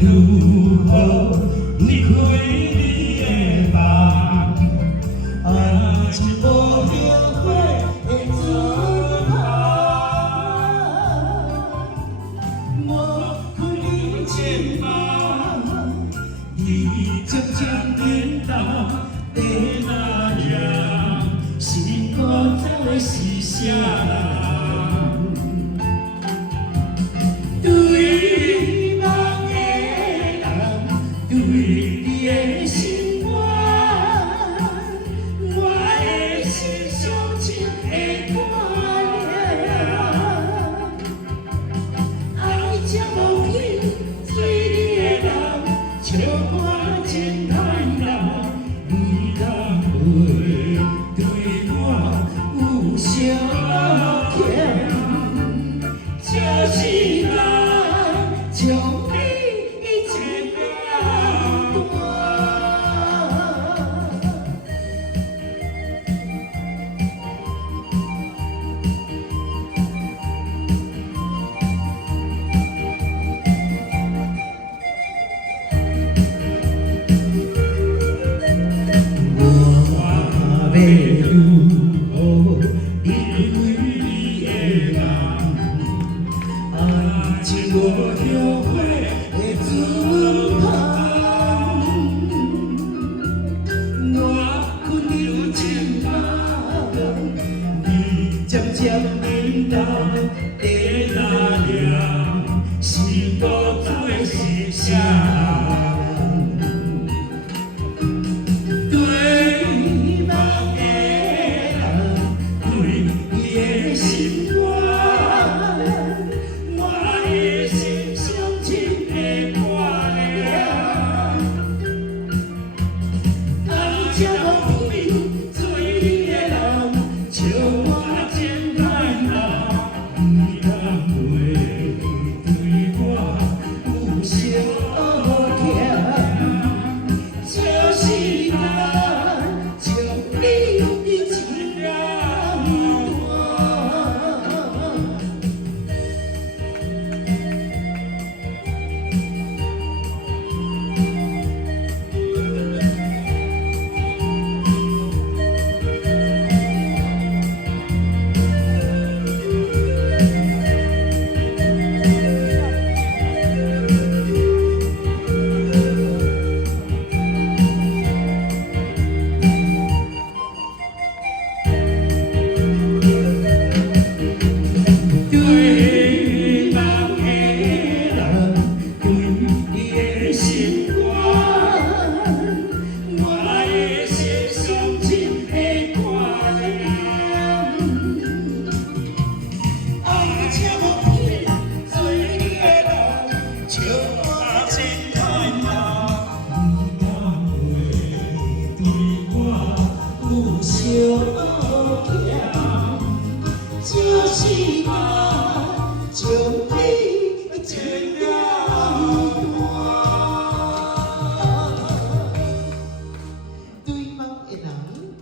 如何离开你的梦？爱情无后悔的尊重，我看你前方，你渐渐变淡，在哪样？心肝走的是啥人？ 对梦的人，对你的心愿，我的心上深的关。爱这无情对你的人，笑我真坦然，你敢会对我有相欠？就是咱。 将你牵了我要如何离开你的梦？爱情无后悔的尊重。